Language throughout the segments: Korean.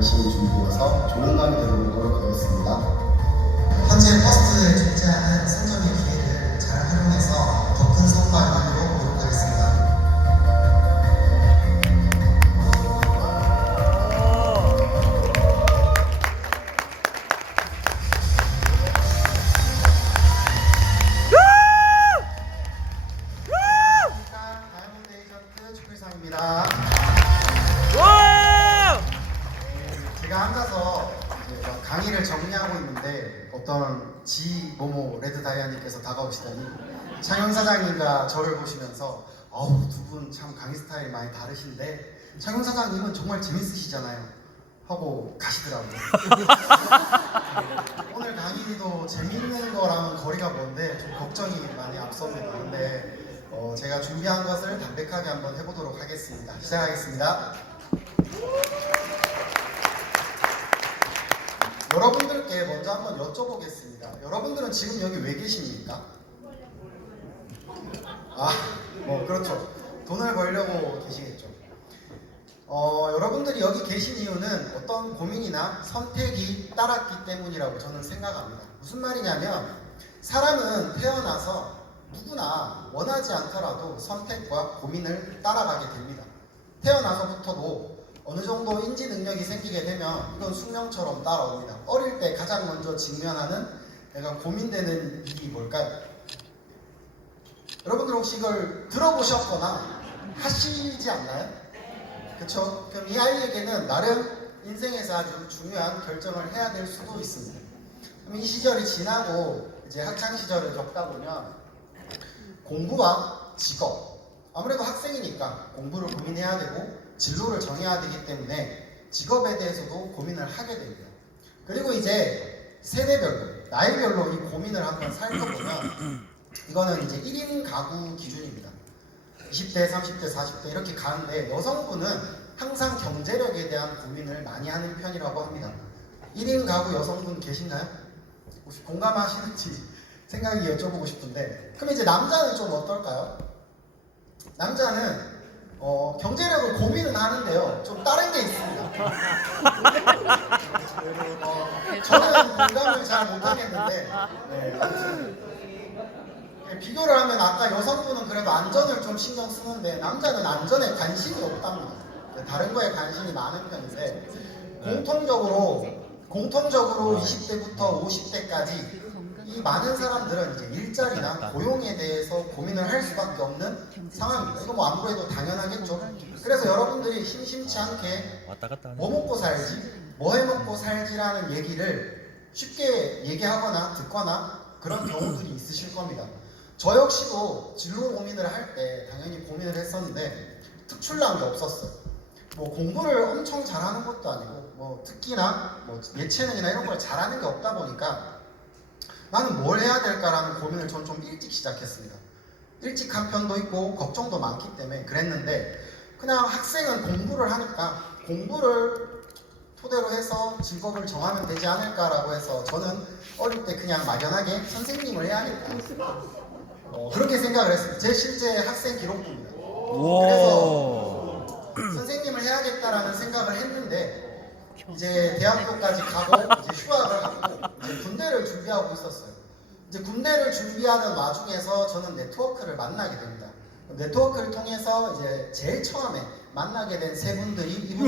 열심히 준비해서 좋은 강의 되도록 노력하겠습니다. 현재 퍼스트에 존재하는 선점의 기회를 잘 활용해서 더 큰 성과를 이루도록 노력하겠습니다. 다이아몬드 에이전트 축구상입니다. 제가 앉아서 강의를 정리하고 있는데 어떤 지모모 레드다이아님께서 다가오시더니 창영 사장님과 저를 보시면서 어우, 두 분 참 강의 스타일이 많이 다르신데 창영 사장님은 정말 재밌으시잖아요 하고 가시더라고요. 오늘 강의도 재밌는 거랑 거리가 먼데 좀 걱정이 많이 앞섭니다. 근데 제가 준비한 것을 담백하게 한번 해보도록 하겠습니다. 시작하겠습니다. 여러분들께 먼저 한번 여쭤보겠습니다. 여러분들은 지금 여기 왜 계십니까? 그렇죠. 돈을 벌려고 계시겠죠. 여러분들이 여기 계신 이유는 어떤 고민이나 선택이 따랐기 때문이라고 저는 생각합니다. 무슨 말이냐면 사람은 태어나서 누구나 원하지 않더라도 선택과 고민을 따라가게 됩니다. 태어나서부터도 어느 정도 인지 능력이 생기게 되면 이건 숙명처럼 따라옵니다. 어릴 때 가장 먼저 직면하는 약간 고민되는 일이 뭘까요? 여러분들 혹시 이걸 들어보셨거나 하시지 않나요? 그렇죠? 그럼 이 아이에게는 나름 인생에서 아주 중요한 결정을 해야 될 수도 있습니다. 그럼 이 시절이 지나고 이제 학창 시절을 겪다 보면 공부와 직업, 아무래도 학생이니까 공부를 고민해야 되고 진로를 정해야 되기 때문에 직업에 대해서도 고민을 하게 됩니다. 그리고 이제 세대별로, 나이별로 이 고민을 한번 살펴보면 이거는 이제 1인 가구 기준입니다. 20대, 30대, 40대 이렇게 가는데 여성분은 항상 경제력에 대한 고민을 많이 하는 편이라고 합니다. 1인 가구 여성분 계신가요? 혹시 공감하시는지 생각이 여쭤보고 싶은데, 그럼 이제 남자는 좀 어떨까요? 남자는 경제력을 고민은 하는데요, 좀 다른 게 있습니다. 저는 공감을 잘 못하겠는데, 비교를 하면 아까 여성분은 그래도 안전을 좀 신경 쓰는데 남자는 안전에 관심이 없답니다. 다른 거에 관심이 많은 편인데 공통적으로 20대부터 50대까지 이 많은 사람들은 이제 일자리나 고용에 대해서 고민을 할 수밖에 없는 상황입니다. 이거 뭐 아무래도 당연하겠죠. 그래서 여러분들이 심심치 않게 뭐 먹고 살지, 뭐 해먹고 살지라는 얘기를 쉽게 얘기하거나 듣거나 그런 경우들이 있으실 겁니다. 저 역시도 진로 고민을 할 때 당연히 고민을 했었는데 특출난 게 없었어요. 뭐 공부를 엄청 잘하는 것도 아니고 뭐 특기나 뭐 예체능이나 이런 걸 잘하는 게 없다 보니까 나는 뭘 해야 될까라는 고민을 전 좀 일찍 시작했습니다. 일찍 한 편도 있고 걱정도 많기 때문에 그랬는데 그냥 학생은 공부를 하니까 공부를 토대로 해서 직업을 정하면 되지 않을까라고 해서 저는 어릴 때 그냥 막연하게 선생님을 해야겠다. 그렇게 생각을 했습니다. 제 실제 학생 기록부입니다. 그래서 선생님을 해야겠다라는 생각을 했는데 이제 대학교까지 가고 이제 휴학을 하고 이제 군대를 준비하고 있었어요. 이제 군대를 준비하는 와중에서 저는 네트워크를 만나게 됩니다. 네트워크를 통해서 이제 제일 처음에 만나게 된 세 분들이 이분들.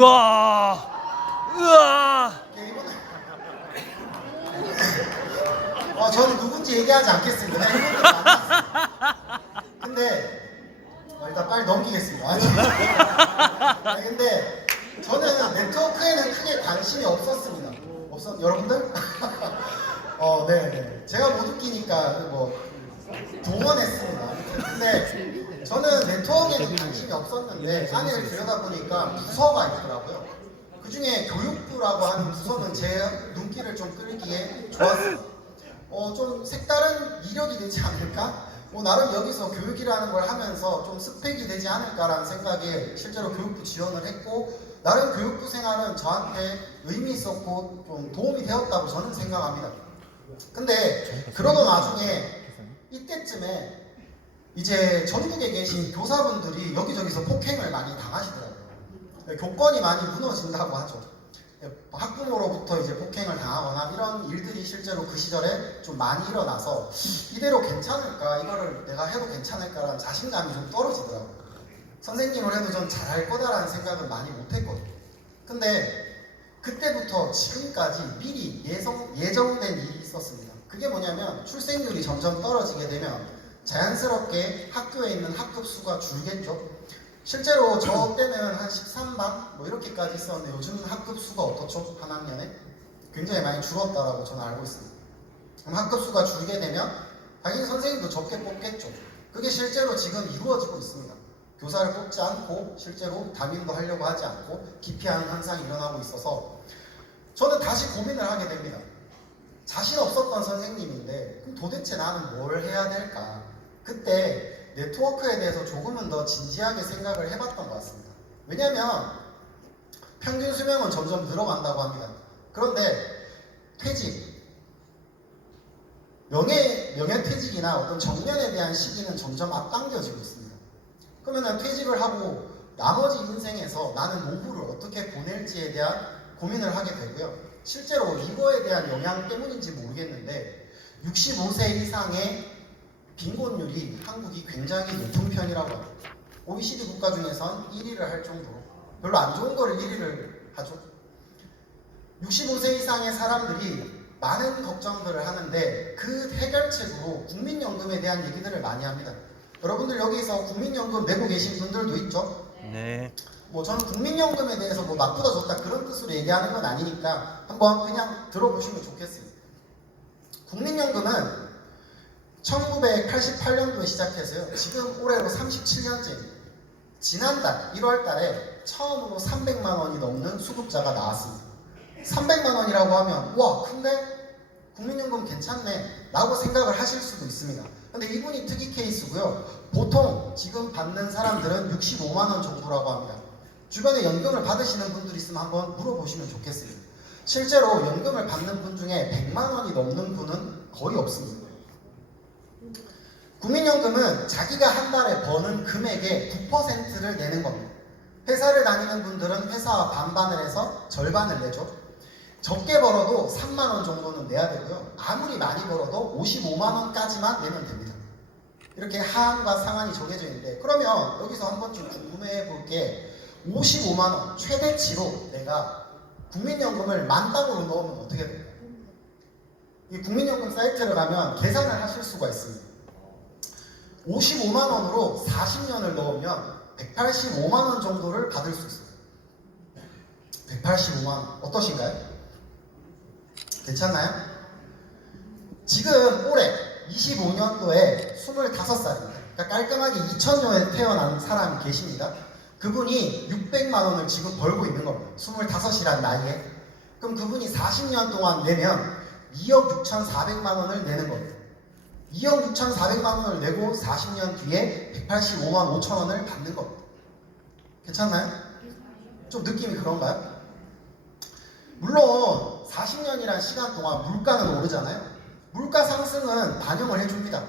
저는 누군지 얘기하지 않겠습니다. 이분들 만났어요. 근데 일단 빨리 넘기겠습니다. 근데 저는 네트워크에는 크게 관심이 없었습니다. 여러분들? 네네. 제가 못 웃기니까 뭐 동원했습니다. 근데 저는 네트워크에는 관심이 없었는데 안을 들여다보니까 부서가 있더라고요. 그 중에 교육부라고 하는 부서는 제 눈길을 좀 끌기에 좋았어요. 좀 색다른 이력이 되지 않을까? 나름 여기서 교육이라는 걸 하면서 좀 스펙이 되지 않을까라는 생각에 실제로 교육부 지원을 했고 나름 교육부 생활은 저한테 의미 있었고 좀 도움이 되었다고 저는 생각합니다. 근데 그러던 와중에 이때쯤에 이제 전국에 계신 교사분들이 여기저기서 폭행을 많이 당하시더라고요. 교권이 많이 무너진다고 하죠. 학부모로부터 이제 폭행을 당하거나 이런 일들이 실제로 그 시절에 좀 많이 일어나서 이대로 괜찮을까, 이거를 내가 해도 괜찮을까라는 자신감이 좀 떨어지더라고요. 선생님을 해도 좀 잘할 거다라는 생각을 많이 못했거든요. 근데 그때부터 지금까지 미리 예정된 일이 있었습니다. 그게 뭐냐면 출생률이 점점 떨어지게 되면 자연스럽게 학교에 있는 학급 수가 줄겠죠. 실제로 저 때는 한 13반 뭐 이렇게까지 있었는데 요즘은 학급 수가 어떻죠? 한 학년에? 굉장히 많이 줄었다라고 저는 알고 있습니다. 그럼 학급 수가 줄게 되면 당연히 선생님도 적게 뽑겠죠. 그게 실제로 지금 이루어지고 있습니다. 교사를 뽑지 않고 실제로 담임도 하려고 하지 않고 기피하는 현상이 일어나고 있어서 저는 다시 고민을 하게 됩니다. 자신 없었던 선생님인데 그럼 도대체 나는 뭘 해야 될까? 그때 네트워크에 대해서 조금은 더 진지하게 생각을 해봤던 것 같습니다. 왜냐하면 평균 수명은 점점 늘어간다고 합니다. 그런데 퇴직, 명예퇴직이나 어떤 정년에 대한 시기는 점점 앞당겨지고 있습니다. 그러면 퇴직을 하고 나머지 인생에서 나는 노후를 어떻게 보낼지에 대한 고민을 하게 되고요. 실제로 이거에 대한 영향 때문인지 모르겠는데 65세 이상의 빈곤율이 한국이 굉장히 높은 편이라고 합니다. OECD 국가 중에선 1위를 할 정도로 별로 안 좋은 거를 1위를 하죠. 65세 이상의 사람들이 많은 걱정들을 하는데 그 해결책으로 국민연금에 대한 얘기들을 많이 합니다. 여러분들 여기서 국민연금 내고 계신 분들도 있죠? 네. 뭐 저는 국민연금에 대해서 뭐 나쁘다 좋다 그런 뜻으로 얘기하는 건 아니니까 한번 그냥 들어보시면 좋겠습니다. 국민연금은 1988년도에 시작해서요. 지금 올해로 37년째입니다. 지난달 1월 달에 처음으로 300만 원이 넘는 수급자가 나왔습니다. 300만 원이라고 하면 와 근데 국민연금 괜찮네 라고 생각을 하실 수도 있습니다. 근데 이분이 특이 케이스고요. 보통 지금 받는 사람들은 65만 원 정도라고 합니다. 주변에 연금을 받으시는 분들 있으면 한번 물어보시면 좋겠습니다. 실제로 연금을 받는 분 중에 100만 원이 넘는 분은 거의 없습니다. 국민연금은 자기가 한 달에 버는 금액의 9%를 내는 겁니다. 회사를 다니는 분들은 회사와 반반을 해서 절반을 내죠. 적게 벌어도 3만 원 정도는 내야 되고요. 아무리 많이 벌어도 55만 원까지만 내면 됩니다. 이렇게 하한과 상한이 정해져 있는데 그러면 여기서 한 번쯤 궁금해 볼 게 55만 원 최대치로 내가 국민연금을 만땅으로 넣으면 어떻게 될까요? 이 국민연금 사이트를 가면 계산을 하실 수가 있습니다. 55만 원으로 40년을 넣으면 185만 원 정도를 받을 수 있어요. 185만 원 어떠신가요? 괜찮나요? 지금 올해 25년도에 25살입니다. 그러니까 깔끔하게 2000년에 태어난 사람이 계십니다. 그분이 600만 원을 지금 벌고 있는 겁니다. 25이란 나이에. 그럼 그분이 40년 동안 내면 2억 6,400만 원을 내는 겁니다. 2억 6,400만 원을 내고 40년 뒤에 185만 5천 원을 받는 겁니다. 괜찮나요? 좀 느낌이 그런가요? 물론 40년이란 시간 동안 물가는 오르잖아요. 물가 상승은 반영을 해줍니다.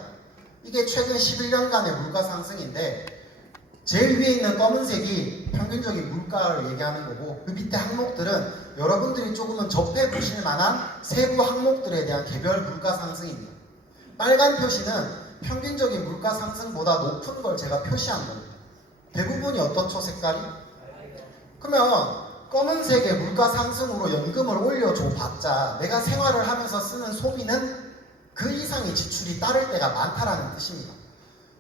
이게 최근 11년간의 물가 상승인데 제일 위에 있는 검은색이 평균적인 물가를 얘기하는 거고 그 밑에 항목들은 여러분들이 조금은 접해보실 만한 세부 항목들에 대한 개별 물가 상승입니다. 빨간 표시는 평균적인 물가 상승보다 높은 걸 제가 표시한 겁니다. 대부분이 어떻죠, 색깔이? 그러면 검은색의 물가 상승으로 연금을 올려줘 봤자 내가 생활을 하면서 쓰는 소비는 그 이상의 지출이 따를 때가 많다라는 뜻입니다.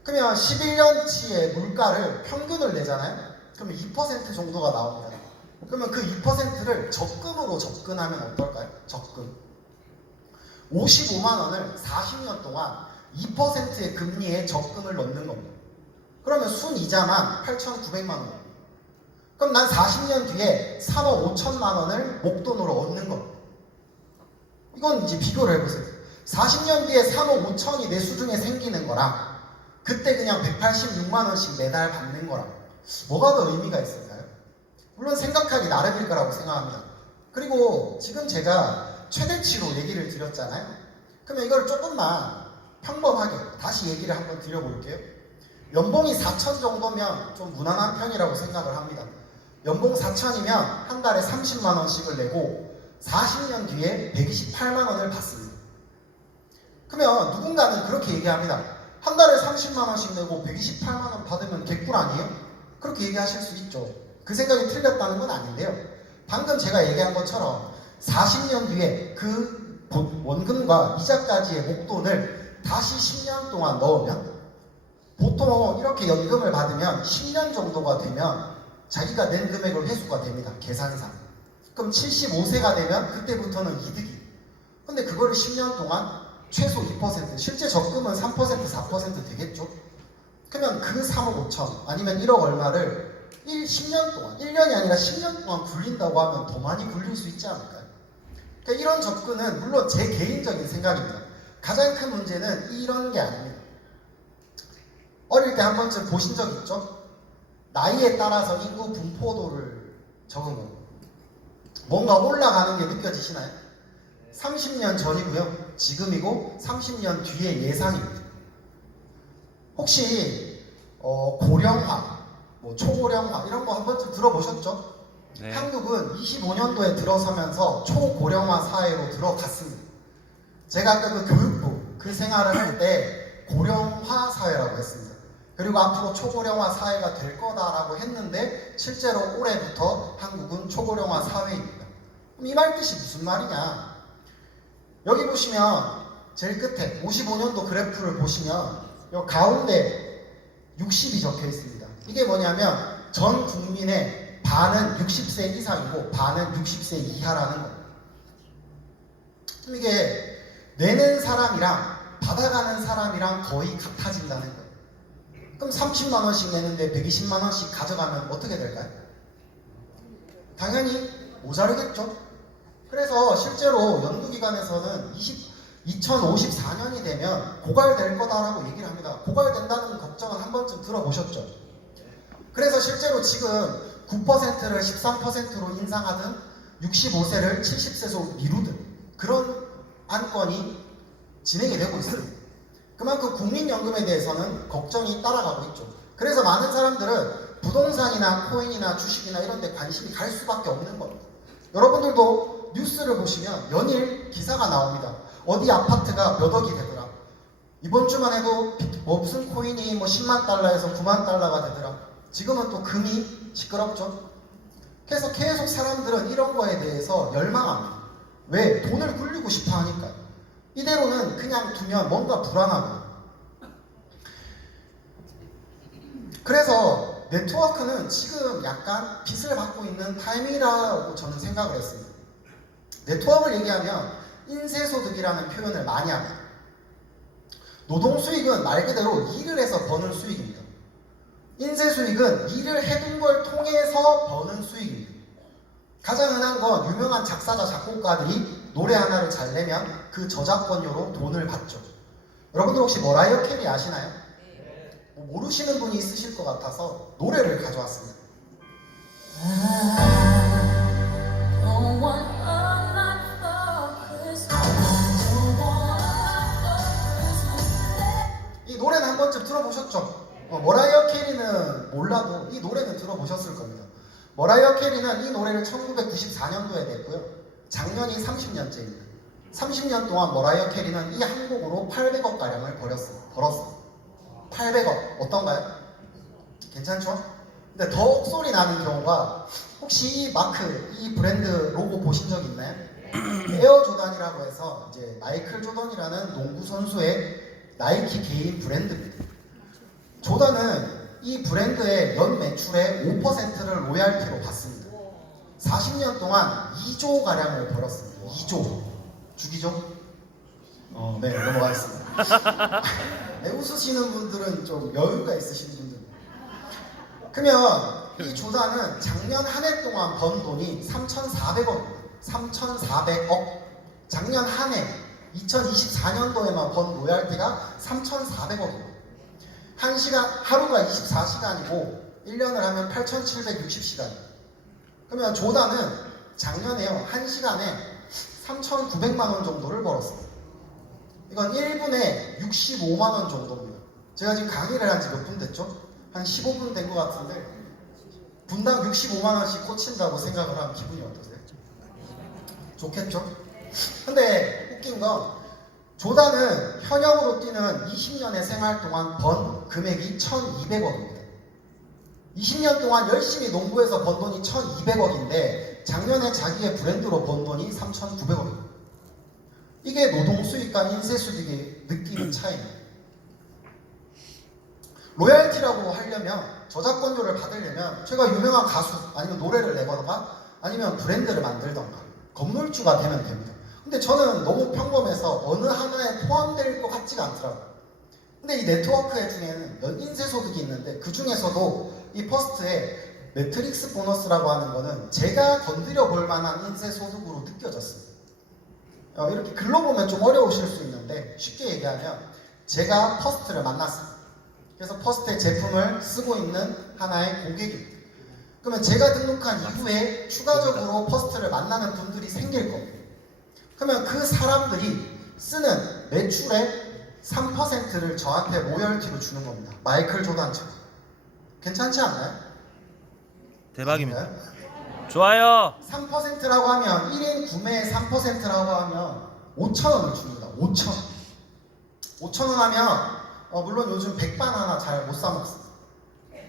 그러면 11년치의 물가를 평균을 내잖아요? 그러면 2% 정도가 나옵니다. 그러면 그 2%를 적금으로 접근하면 어떨까요? 적금. 55만 원을 40년 동안 2%의 금리에 적금을 넣는 겁니다. 그러면 순이자만 8,900만 원. 그럼 난 40년 뒤에 3억 5천만 원을 목돈으로 얻는 겁니다. 이건 이제 비교를 해보세요. 40년 뒤에 3억 5천이 내 수중에 생기는 거랑 그때 그냥 186만 원씩 매달 받는 거랑 뭐가 더 의미가 있을까요? 물론 생각하기 나름일 거라고 생각합니다. 그리고 지금 제가 최대치로 얘기를 드렸잖아요. 그러면 이걸 조금만 평범하게 다시 얘기를 한번 드려볼게요. 연봉이 4천 정도면 좀 무난한 편이라고 생각을 합니다. 연봉 4천이면 한 달에 30만 원씩을 내고 40년 뒤에 128만 원을 받습니다. 그러면 누군가는 그렇게 얘기합니다. 한 달에 30만 원씩 내고 128만 원 받으면 개꿀 아니에요? 그렇게 얘기하실 수 있죠. 그 생각이 틀렸다는 건 아닌데요. 방금 제가 얘기한 것처럼 40년 뒤에 그 원금과 이자까지의 목돈을 다시 10년 동안 넣으면 보통 이렇게 연금을 받으면 10년 정도가 되면 자기가 낸 금액을 회수가 됩니다. 계산상. 그럼 75세가 되면 그때부터는 이득이. 근데 그거를 10년 동안 최소 2%, 실제 적금은 3%, 4% 되겠죠? 그러면 그 3억 5천 아니면 1억 얼마를 10년 동안, 1년이 아니라 10년 동안 굴린다고 하면 더 많이 굴릴 수 있지 않을까요? 그러니까 이런 접근은 물론 제 개인적인 생각입니다. 가장 큰 문제는 이런 게 아닙니다. 어릴 때 한 번쯤 보신 적 있죠? 나이에 따라서 인구 분포도를 적은 거. 뭔가 올라가는 게 느껴지시나요? 30년 전이고요. 지금이고 30년 뒤의 예상입니다. 혹시 고령화, 뭐 초고령화 이런 거 한 번쯤 들어보셨죠? 네. 한국은 25년도에 들어서면서 초고령화 사회로 들어갔습니다. 제가 아까 그 교육부 그 생활을 할 때 고령화 사회라고 했습니다. 그리고 앞으로 초고령화 사회가 될 거다라고 했는데 실제로 올해부터 한국은 초고령화 사회입니다. 그럼 이 말 뜻이 무슨 말이냐? 여기 보시면 제일 끝에 55년도 그래프를 보시면 이 가운데 60이 적혀 있습니다. 이게 뭐냐면 전 국민의 반은 60세 이상이고 반은 60세 이하라는 거예요. 그럼 이게 내는 사람이랑 받아가는 사람이랑 거의 같아진다는 거예요. 그럼 30만 원씩 내는데 120만 원씩 가져가면 어떻게 될까요? 당연히 모자르겠죠. 그래서 실제로 연구기관에서는 2054년이 되면 고갈될 거다라고 얘기를 합니다. 고갈된다는 걱정은 한 번쯤 들어보셨죠? 그래서 실제로 지금 9%를 13%로 인상하든 65세를 70세로 미루든 그런 안건이 진행이 되고 있습니다. 그만큼 국민연금에 대해서는 걱정이 따라가고 있죠. 그래서 많은 사람들은 부동산이나 코인이나 주식이나 이런 데 관심이 갈 수밖에 없는 겁니다. 여러분들도 뉴스를 보시면 연일 기사가 나옵니다. 어디 아파트가 몇 억이 되더라. 이번 주만 해도 뭐 무슨 코인이 뭐 10만 달러에서 9만 달러가 되더라. 지금은 또 금이 시끄럽죠. 그래서 계속 사람들은 이런 거에 대해서 열망합니다. 왜? 돈을 굴리고 싶어 하니까. 이대로는 그냥 두면 뭔가 불안하고. 그래서 네트워크는 지금 약간 빚을 받고 있는 타이밍이라고 저는 생각을 했습니다. 네트워크를 얘기하면 인세소득이라는 표현을 많이 합니다. 노동수익은 말 그대로 일을 해서 버는 수익입니다. 인세수익은 일을 해둔 걸 통해서 버는 수익입니다. 가장 흔한 건 유명한 작사자, 작곡가들이 노래 하나를 잘 내면 그 저작권료로 돈을 받죠. 여러분들 혹시 머라이어 캐리 아시나요? 뭐 모르시는 분이 있으실 것 같아서 노래를 가져왔습니다. 이 노래는 한 번쯤 들어보셨죠? 머라이어 캐리는 몰라도 이 노래는 들어보셨을 겁니다. 머라이어 캐리는 이 노래를 1994년도에 냈고요. 작년이 30년째입니다. 30년 동안 머라이어 캐리는 이 한 곡으로 800억 가량을 벌었어요. 800억 어떤가요? 괜찮죠? 근데 더 억소리 나는 경우가 혹시 이 마크, 이 브랜드 로고 보신 적 있나요? 에어 조단이라고 해서 이제 마이클 조던이라는 농구 선수의 나이키 개인 브랜드입니다. 조던은 이 브랜드의 연 매출의 5%를 로얄티로 받습니다. 40년 동안 2조 가량을 벌었습니다. 2조. 주기죠? 네, 넘어가겠습니다. 네, 웃으시는 분들은 좀 여유가 있으신 분들. 그러면 이 조단은 작년 한 해 동안 번 돈이 3,400억입니다. 3,400억. 작년 한 해 2024년도에만 번 로얄티가 3,400억입니다. 한 시간, 하루가 24시간이고 1년을 하면 8,760시간입니다. 그러면 조단은 작년에요. 한 시간에 3,900만 원 정도를 벌었습니다. 이건 1분에 65만 원 정도입니다. 제가 지금 강의를 한 지 몇 분 됐죠? 한 15분 된 것 같은데 분당 65만 원씩 꽂힌다고 생각을 하면 기분이 어떠세요? 좋겠죠? 근데 웃긴 건 조단은 현역으로 뛰는 20년의 생활 동안 번 금액이 1,200억입니다. 20년 동안 열심히 농구해서 번 돈이 1,200억인데 작년에 자기의 브랜드로 번 돈이 3,900억입니다. 이게 노동수익과 인세수익의 느끼는 차이입니다. 로얄티라고 하려면 저작권료를 받으려면 제가 유명한 가수 아니면 노래를 내거나 아니면 브랜드를 만들던가 건물주가 되면 됩니다. 근데 저는 너무 평범해서 어느 하나에 포함될 것 같지가 않더라고요. 근데 이 네트워크 중에는 인세소득이 있는데 그 중에서도 이 퍼스트에 매트릭스 보너스라고 하는 거는 제가 건드려 볼 만한 인세소득으로 느껴졌습니다. 이렇게 글로 보면 좀 어려우실 수 있는데 쉽게 얘기하면 제가 퍼스트를 만났습니다. 그래서 퍼스트의 제품을 쓰고 있는 하나의 고객입니다. 그러면 제가 등록한 이후에 추가적으로 퍼스트를 만나는 분들이 생길 겁니다. 그러면 그 사람들이 쓰는 매출의 3%를 저한테 로열티로 주는 겁니다. 마이클 조단처럼. 괜찮지 않나요? 대박입니다. 아닌가요? 좋아요. 3%라고 하면 1인 구매의 3%라고 하면 5,000원을 줍니다. 5,000원. 5,000원 하면 물론 요즘 백반 하나 잘 못 사 먹습니다.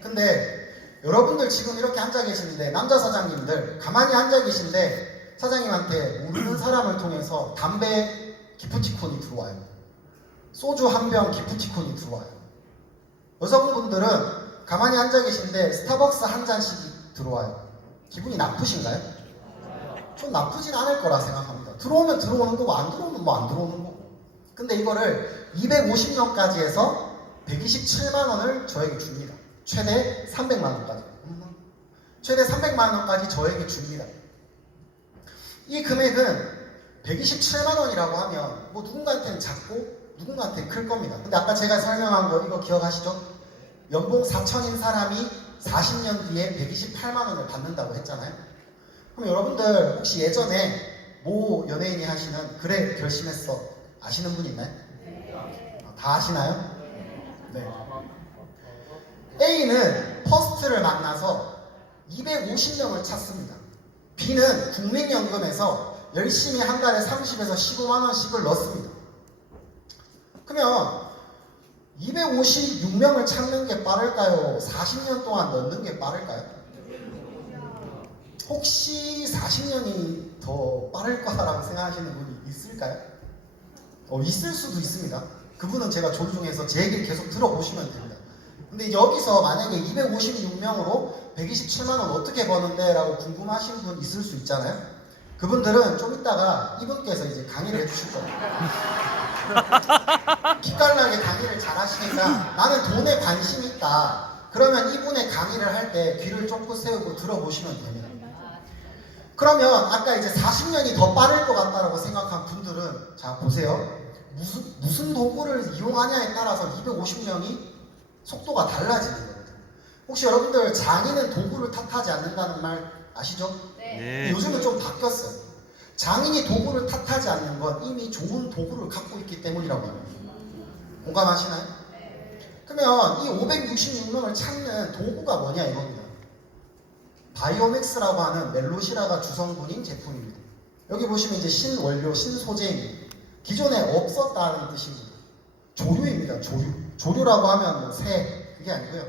근데 여러분들 지금 이렇게 앉아 계시는데 남자 사장님들 가만히 앉아 계신데 사장님한테 모르는 사람을 통해서 담배 기프티콘이 들어와요. 소주 한 병 기프티콘이 들어와요. 여성분들은 가만히 앉아 계신데 스타벅스 한 잔씩 들어와요. 기분이 나쁘신가요? 좀 나쁘진 않을 거라 생각합니다. 들어오면 들어오는 거고 안 들어오면 뭐 안 들어오는 거고. 근데 이거를 250명까지 해서 127만 원을 저에게 줍니다. 최대 300만 원까지. 최대 300만 원까지 저에게 줍니다. 이 금액은 127만 원이라고 하면 뭐 누군가한테는 작고 누군가한테는 클 겁니다. 근데 아까 제가 설명한 거 이거 기억하시죠? 연봉 4천인 사람이 40년 뒤에 128만 원을 받는다고 했잖아요. 그럼 여러분들 혹시 예전에 모 연예인이 하시는 그래 결심했어 아시는 분 있나요? 다 아시나요? 네. A는 퍼스트를 만나서 250명을 찾습니다. B는 국민연금에서 열심히 한 달에 30에서 15만 원씩을 넣습니다. 그러면 256명을 찾는 게 빠를까요? 40년 동안 넣는 게 빠를까요? 혹시 40년이 더 빠를 거라고 생각하시는 분이 있을까요? 있을 수도 있습니다. 그분은 제가 존중해서 제 얘기를 계속 들어보시면 됩니다. 근데 여기서 만약에 256명으로 127만 원 어떻게 버는데? 라고 궁금하신 분 있을 수 있잖아요. 그분들은 좀 이따가 이분께서 이제 강의를 해주실 거예요. 기깔나게 강의를 잘 하시니까 나는 돈에 관심이 있다. 그러면 이분의 강의를 할 때 귀를 쫑긋 세우고 들어보시면 됩니다. 그러면 아까 이제 40년이 더 빠를 것 같다고 생각한 분들은 자 보세요. 무슨 도구를 이용하냐에 따라서 250명이 속도가 달라지는 거거든요. 혹시 여러분들 장인은 도구를 탓하지 않는다는 말 아시죠? 네. 요즘은 좀 바뀌었어요. 장인이 도구를 탓하지 않는 건 이미 좋은 도구를 갖고 있기 때문이라고 합니다. 공감하시나요? 그러면 이 566명을 찾는 도구가 뭐냐 이겁니다. 바이오맥스라고 하는 멜로시라가 주성분인 제품입니다. 여기 보시면 이제 신원료, 신소재입니다. 기존에 없었다는 뜻입니다. 조류입니다. 조류. 조류라고 하면 뭐 새, 그게 아니고요.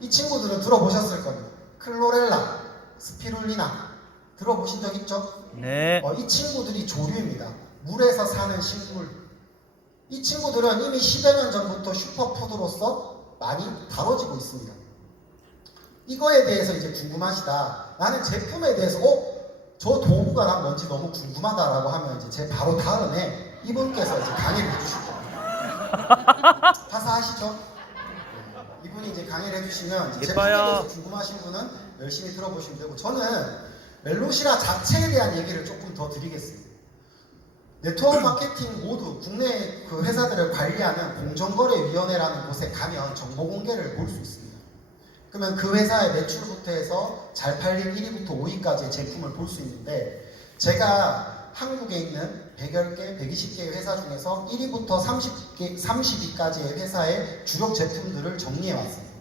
이 친구들은 들어보셨을 겁니다. 클로렐라, 스피룰리나 들어보신 적 있죠? 네. 이 친구들이 조류입니다. 물에서 사는 식물. 이 친구들은 이미 10여 년 전부터 슈퍼푸드로서 많이 다뤄지고 있습니다. 이거에 대해서 이제 궁금하시다. 나는 제품에 대해서 저 도구가 난 뭔지 너무 궁금하다라고 하면 이제 제 바로 다음에 이분께서 이제 강의를 해주실 겁니다. 가사하시죠? 이분이 이제 강의를 해주시면 이제 제품에 대해서 궁금하신 분은 열심히 들어보시면 되고 저는 멜로시라 자체에 대한 얘기를 조금 더 드리겠습니다. 네트워크 마케팅 모두 국내 그 회사들을 관리하는 공정거래위원회라는 곳에 가면 정보 공개를 볼 수 있습니다. 그러면 그 회사의 매출부터 해서 잘 팔린 1위부터 5위까지의 제품을 볼 수 있는데 제가 한국에 있는 110개, 120개의 회사 중에서 1위부터 30위까지의 회사의 주력 제품들을 정리해 왔습니다.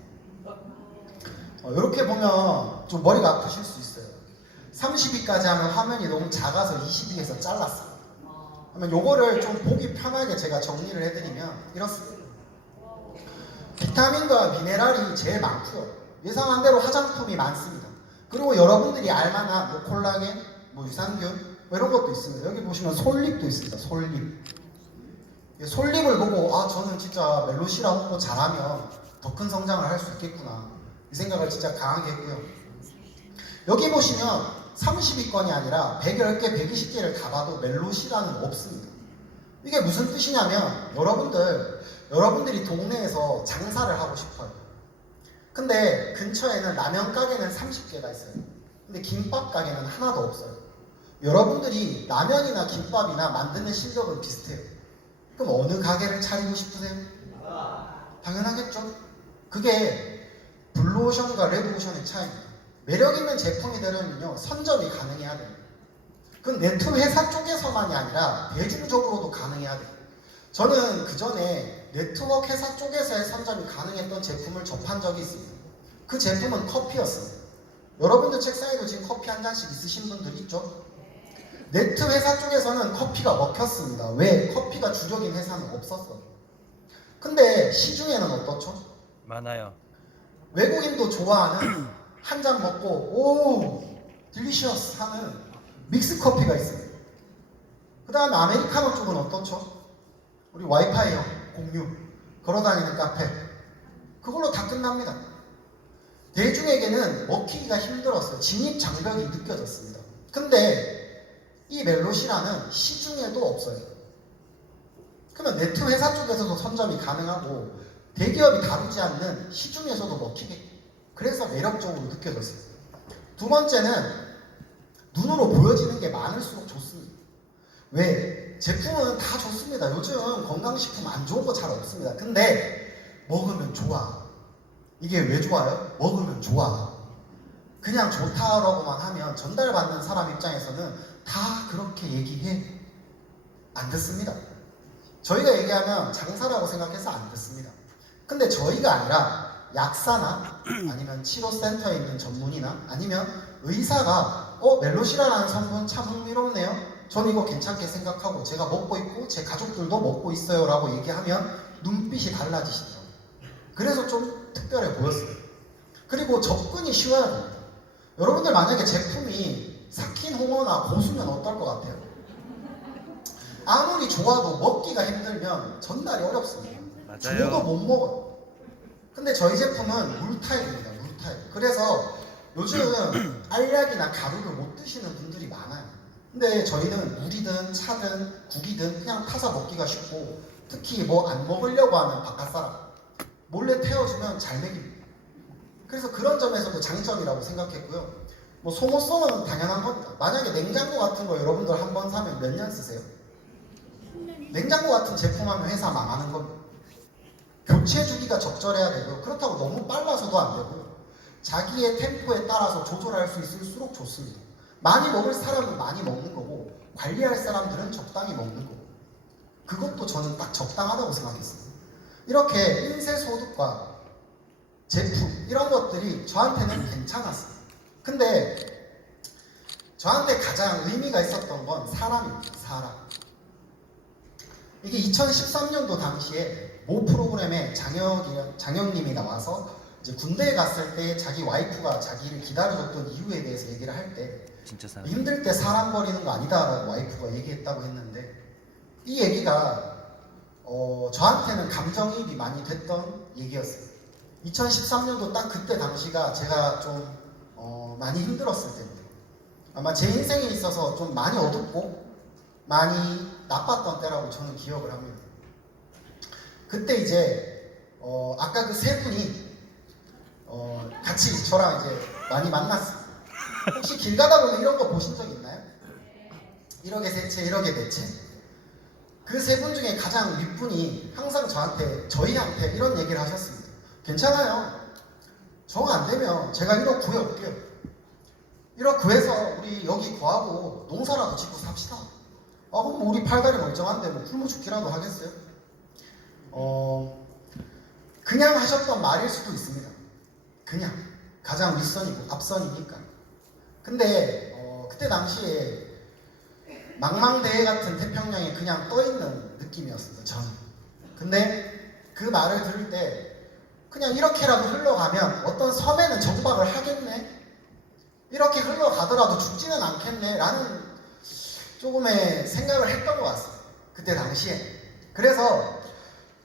이렇게 보면 좀 머리가 아프실 수 있어요. 32까지 하면 화면이 너무 작아서 22에서 잘랐어요. 그러면 요거를 좀 보기 편하게 제가 정리를 해드리면 이렇습니다. 비타민과 미네랄이 제일 많고요. 예상한 대로 화장품이 많습니다. 그리고 여러분들이 알만한 뭐 콜라겐, 뭐 유산균 뭐 이런 것도 있습니다. 여기 보시면 솔잎도 있습니다. 솔잎. 솔잎을 보고 아 저는 진짜 멜로시라 홍보 잘하면 더 큰 성장을 할 수 있겠구나 이 생각을 진짜 강하게 했고요. 여기 보시면 32건이 아니라 110개, 120개를 가봐도 멜로시라는 없습니다. 이게 무슨 뜻이냐면 여러분들이 동네에서 장사를 하고 싶어요. 근데 근처에는 라면 가게는 30개가 있어요. 근데 김밥 가게는 하나도 없어요. 여러분들이 라면이나 김밥이나 만드는 실력은 비슷해요. 그럼 어느 가게를 차리고 싶으세요? 당연하겠죠? 그게 블루오션과 레드오션의 차이입니다. 매력 있는 제품이 되려면요 선점이 가능해야 돼요. 그건 네트 회사 쪽에서만이 아니라 대중적으로도 가능해야 돼요. 저는 그 전에 네트워크 회사 쪽에서의 선점이 가능했던 제품을 접한 적이 있습니다. 그 제품은 커피였습니다. 여러분들 책상에도 지금 커피 한 잔씩 있으신 분들 있죠? 네트 회사 쪽에서는 커피가 먹혔습니다. 왜? 커피가 주력인 회사는 없었어요. 근데 시중에는 어떻죠? 많아요. 외국인도 좋아하는 한 잔 먹고 오 딜리셔스 하는 믹스 커피가 있어요. 그 다음에 아메리카노 쪽은 어떻죠? 우리 와이파이형 공유 걸어다니는 카페 그걸로 다 끝납니다. 대중에게는 먹히기가 힘들었어요. 진입 장벽이 느껴졌습니다. 근데 이 멜로시라는 시중에도 없어요. 그러면 네트 회사 쪽에서도 선점이 가능하고 대기업이 다루지 않는 시중에서도 먹히게 그래서 매력적으로 느껴졌어요. 두 번째는 눈으로 보여지는 게 많을수록 좋습니다. 왜? 제품은 다 좋습니다. 요즘 건강식품 안 좋은 거 잘 없습니다. 근데 먹으면 좋아. 이게 왜 좋아요? 먹으면 좋아. 그냥 좋다라고만 하면 전달받는 사람 입장에서는 다 그렇게 얘기해. 안 듣습니다. 저희가 얘기하면 장사라고 생각해서 안 듣습니다. 근데 저희가 아니라 약사나 아니면 치료센터에 있는 전문의나 아니면 의사가 멜로시라라는 성분 참 흥미롭네요. 저는 이거 괜찮게 생각하고 제가 먹고 있고 제 가족들도 먹고 있어요 라고 얘기하면 눈빛이 달라지시더라고요. 그래서 좀 특별해 보였어요. 그리고 접근이 쉬워야 됩니다. 여러분들 만약에 제품이 삭힌 홍어나 고수면 어떨 것 같아요? 아무리 좋아도 먹기가 힘들면 전달이 어렵습니다. 맞아요. 저도 못 먹어요. 근데 저희 제품은 물타입입니다. 물타입. 그래서 요즘 알약이나 가루를 못 드시는 분들이 많아요. 근데 저희는 물이든 차든 국이든 그냥 타서 먹기가 쉽고 특히 뭐 안 먹으려고 하는 바깥 사람 몰래 태워주면 잘 먹입니다. 그래서 그런 점에서도 장점이라고 생각했고요. 뭐 소모성은 당연한 겁니다. 만약에 냉장고 같은 거 여러분들 한 번 사면 몇 년 쓰세요? 냉장고 같은 제품 하면 회사 망하는 겁니다. 교체 주기가 적절해야 되고요. 그렇다고 너무 빨라서도 안 되고요. 자기의 템포에 따라서 조절할 수 있을수록 좋습니다. 많이 먹을 사람은 많이 먹는 거고 관리할 사람들은 적당히 먹는 거고 그것도 저는 딱 적당하다고 생각했습니다. 이렇게 인쇄소득과 제품 이런 것들이 저한테는 괜찮았어요. 근데 저한테 가장 의미가 있었던 건 사람입니다. 사람. 이게 2013년도 당시에 모 프로그램에 장혁님이 나와서 이제 군대에 갔을 때 자기 와이프가 자기를 기다려줬던 이유에 대해서 얘기를 할 때 진짜 사람. 힘들 때 사람 버리는 거 아니다라고 와이프가 얘기했다고 했는데 이 얘기가 저한테는 감정이입이 많이 됐던 얘기였어요. 2013년도 딱 그때 당시가 제가 좀 많이 힘들었을 때입니다. 아마 제 인생에 있어서 좀 많이 어둡고 많이 나빴던 때라고 저는 기억을 합니다. 그때 이제 아까 그 세 분이 같이 저랑 이제 많이 만났어요. 혹시 길 가다 보면 이런 거 보신 적 있나요? 1억에 세 채, 1억에 네 채. 그 세 분 중에 가장 윗분이 항상 저희한테 이런 얘기를 하셨습니다. 괜찮아요. 정 안 되면 제가 1억 구해올게요. 1억 구해서 우리 여기 구하고 농사라도 짓고 삽시다. 그럼 우리 팔다리 멀쩡한데 뭐 굶어 죽기라도 하겠어요? 그냥 하셨던 말일 수도 있습니다. 그냥. 가장 윗선이고 앞선이니까. 근데 그때 당시에 망망대해 같은 태평양에 그냥 떠있는 느낌이었습니다, 저는. 근데 그 말을 들을 때 그냥 이렇게라도 흘러가면 어떤 섬에는 정박을 하겠네? 이렇게 흘러가더라도 죽지는 않겠네? 라는 조금의 생각을 했던 것 같습니다, 그때 당시에. 그래서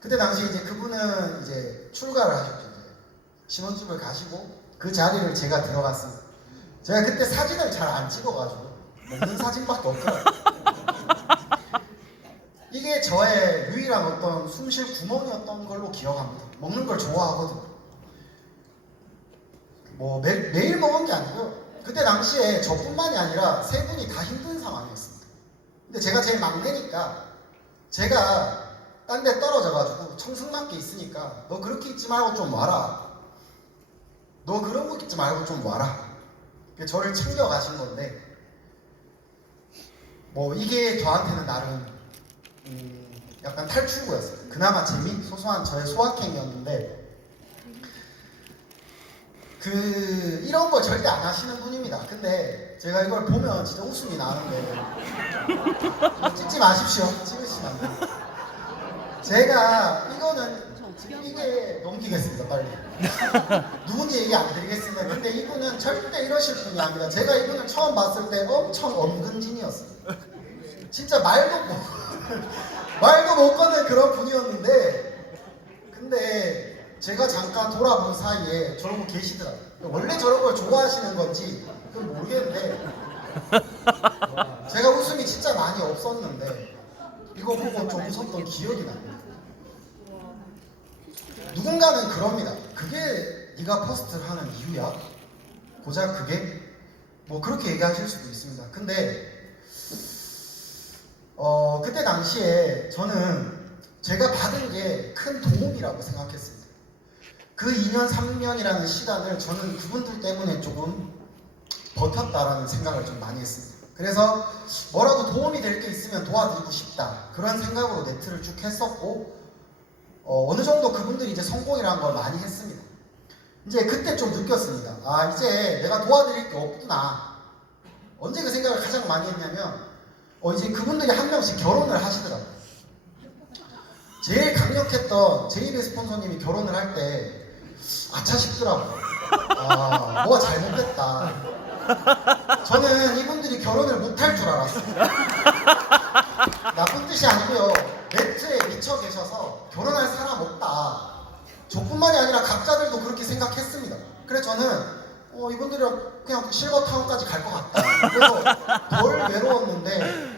그때 당시에 이제 그분은 이제 출가를 하셨죠. 이제 신혼집을 가시고 그 자리를 제가 들어갔습니다. 제가 그때 사진을 잘 안 찍어가지고 먹는 사진밖에 없더라고요. 이게 저의 유일한 어떤 숨쉴 구멍이었던 걸로 기억합니다. 먹는 걸 좋아하거든요. 뭐 매일 먹은 게 아니고요. 그때 당시에 저뿐만이 아니라 세 분이 다 힘든 상황이었습니다. 근데 제가 제일 막내니까 제가 딴 데 떨어져가지고 청승맞게 있으니까 너 그렇게 있지 말고 좀 와라. 너 그러고 있지 말고 좀 와라. 저를 챙겨가신 건데 뭐 이게 저한테는 나름 약간 탈출구였어요. 그나마 소소한 저의 소확행이었는데 이런 걸 절대 안 하시는 분입니다. 근데 제가 이걸 보면 진짜 웃음이 나는데 찍지 마십시오. 찍으시면 안 돼요. 제가 이게 넘기겠습니다, 빨리. 누군지 얘기 안 드리겠습니다. 근데 이분은 절대 이러실 분이 아닙니다. 제가 이분을 처음 봤을 때 엄청 엄근진이었어요. 진짜 말도 못 거는 그런 분이었는데, 근데 제가 잠깐 돌아본 사이에 저러고 계시더라고요. 원래 저런 걸 좋아하시는 건지 그건 모르겠는데 제가 웃음이 진짜 많이 없었는데 이거 보고 좀 웃었던 기억이 납니다. 누군가는 그럽니다. 그게 네가 퍼스트를 하는 이유야? 고작 그게? 뭐 그렇게 얘기하실 수도 있습니다. 근데 그때 당시에 저는 제가 받은 게 큰 도움이라고 생각했습니다. 그 2년, 3년이라는 시간을 저는 그분들 때문에 조금 버텼다라는 생각을 좀 많이 했습니다. 그래서 뭐라도 도움이 될 게 있으면 도와드리고 싶다. 그런 생각으로 네트를 쭉 했었고 어느 정도 그분들이 이제 성공이라는 걸 많이 했습니다. 이제 그때 좀 느꼈습니다. 아, 이제 내가 도와드릴 게 없구나. 언제 그 생각을 가장 많이 했냐면 이제 그분들이 한 명씩 결혼을 하시더라고요. 제일 강력했던 JB 스폰서님이 결혼을 할 때 아차 싶더라고요. 아, 뭐가 잘못됐다. 저는 이분들이 결혼을 못할 줄 알았어요. 나쁜 뜻이 아니고요. 네트에 미쳐 계셔서 결혼할 사람 없다. 저뿐만이 아니라 각자들도 그렇게 생각했습니다. 그래서 저는 이분들이랑 그냥 실버타운까지 갈 것 같다. 그래서 덜 외로웠는데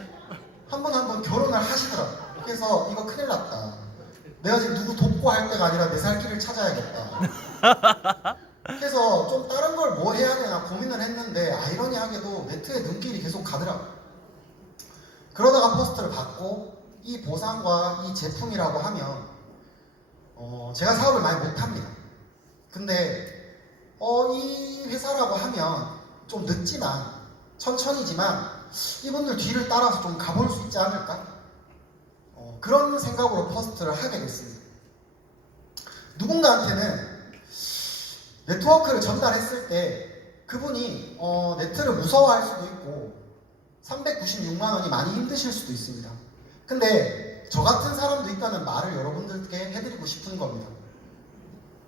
한 분 한 분 결혼을 하시더라고요. 그래서 이거 큰일 났다. 내가 지금 누구 돕고 할 때가 아니라 내 살 길을 찾아야겠다. 그래서 좀 다른 걸 뭐 해야 되나 고민을 했는데 아이러니하게도 네트에 눈길이 계속 가더라고요. 그러다가 포스트를 받고 이 보상과 이 제품이라고 하면 제가 사업을 많이 못합니다. 근데 이 회사라고 하면 좀 늦지만 천천히지만 이분들 뒤를 따라서 좀 가볼 수 있지 않을까? 그런 생각으로 포스트를 하게 됐습니다. 누군가한테는 네트워크를 전달했을 때 그분이 네트를 무서워할 수도 있고 396만 원이 많이 힘드실 수도 있습니다. 근데 저 같은 사람도 있다는 말을 여러분들께 해드리고 싶은 겁니다.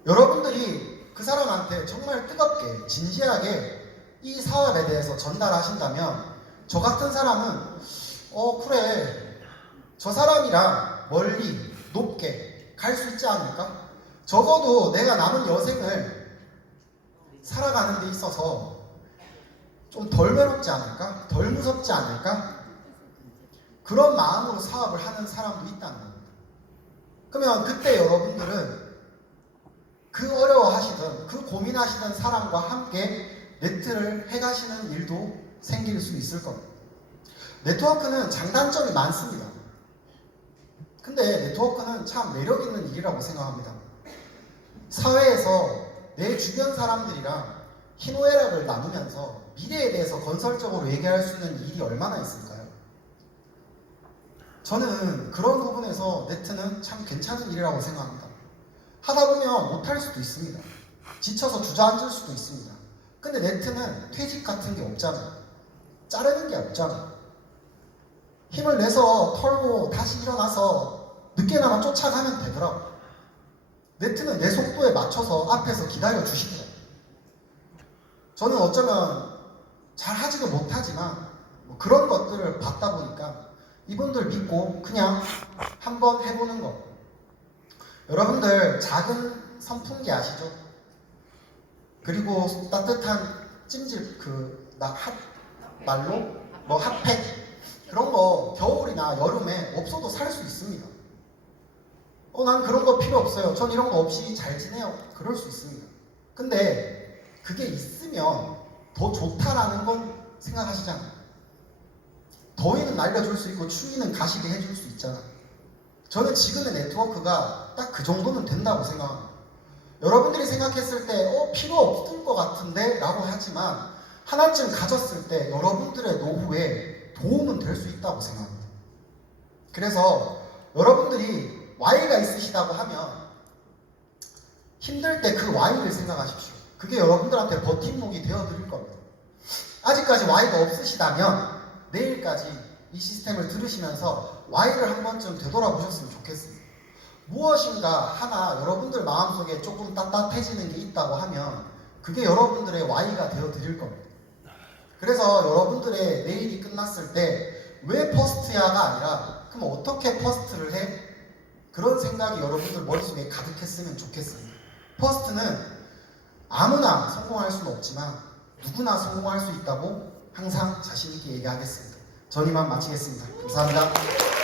여러분들이 그 사람한테 정말 뜨겁게 진지하게 이 사업에 대해서 전달하신다면 저 같은 사람은 그래 저 사람이랑 멀리 높게 갈 수 있지 않을까? 적어도 내가 남은 여생을 살아가는 데 있어서 좀 덜 외롭지 않을까? 덜 무섭지 않을까? 그런 마음으로 사업을 하는 사람도 있다는 겁니다. 그러면 그때 여러분들은 그 어려워하시던 그 고민하시던 사람과 함께 네트를 해가시는 일도 생길 수 있을 겁니다. 네트워크는 장단점이 많습니다. 근데 네트워크는 참 매력 있는 일이라고 생각합니다. 사회에서 내 주변 사람들이랑 희노애락을 나누면서 미래에 대해서 건설적으로 얘기할 수 있는 일이 얼마나 있을까요? 저는 그런 부분에서 네트는 참 괜찮은 일이라고 생각합니다. 하다 보면 못할 수도 있습니다. 지쳐서 주저앉을 수도 있습니다. 근데 네트는 퇴직 같은 게 없잖아요. 자르는 게 없잖아요. 힘을 내서 털고 다시 일어나서 늦게나마 쫓아가면 되더라고요. 네트는 내 속도에 맞춰서 앞에서 기다려 주시더라고요. 저는 어쩌면 잘 하지도 못하지만 뭐 그런 것들을 봤다 보니까 이분들 믿고 그냥 한번 해보는 거. 여러분들 작은 선풍기 아시죠? 그리고 따뜻한 찜질 난로 뭐 핫팩 그런 거 겨울이나 여름에 없어도 살 수 있습니다. 난 그런 거 필요 없어요. 전 이런 거 없이 잘 지내요. 그럴 수 있습니다. 근데 그게 있으면 더 좋다라는 건 생각하시잖아요. 더위는 날려줄 수 있고 추위는 가시게 해줄 수 있잖아요. 저는 지금의 네트워크가 딱 그 정도는 된다고 생각합니다. 여러분들이 생각했을 때 필요 없을 것 같은데 라고 하지만 하나쯤 가졌을 때 여러분들의 노후에 도움은 될 수 있다고 생각합니다. 그래서 여러분들이 Y가 있으시다고 하면 힘들 때 그 Y를 생각하십시오. 그게 여러분들한테 버팀목이 되어드릴 겁니다. 아직까지 Y가 없으시다면 내일까지 이 시스템을 들으시면서 Y를 한 번쯤 되돌아보셨으면 좋겠습니다. 무엇인가 하나 여러분들 마음속에 조금 따뜻해지는 게 있다고 하면 그게 여러분들의 Y가 되어드릴 겁니다. 그래서 여러분들의 내일이 끝났을 때 왜 퍼스트야가 아니라 그럼 어떻게 퍼스트를 해? 그런 생각이 여러분들 머릿속에 가득했으면 좋겠습니다. 퍼스트는 아무나 성공할 수는 없지만 누구나 성공할 수 있다고 항상 자신 있게 얘기하겠습니다. 전 이만 마치겠습니다. 감사합니다.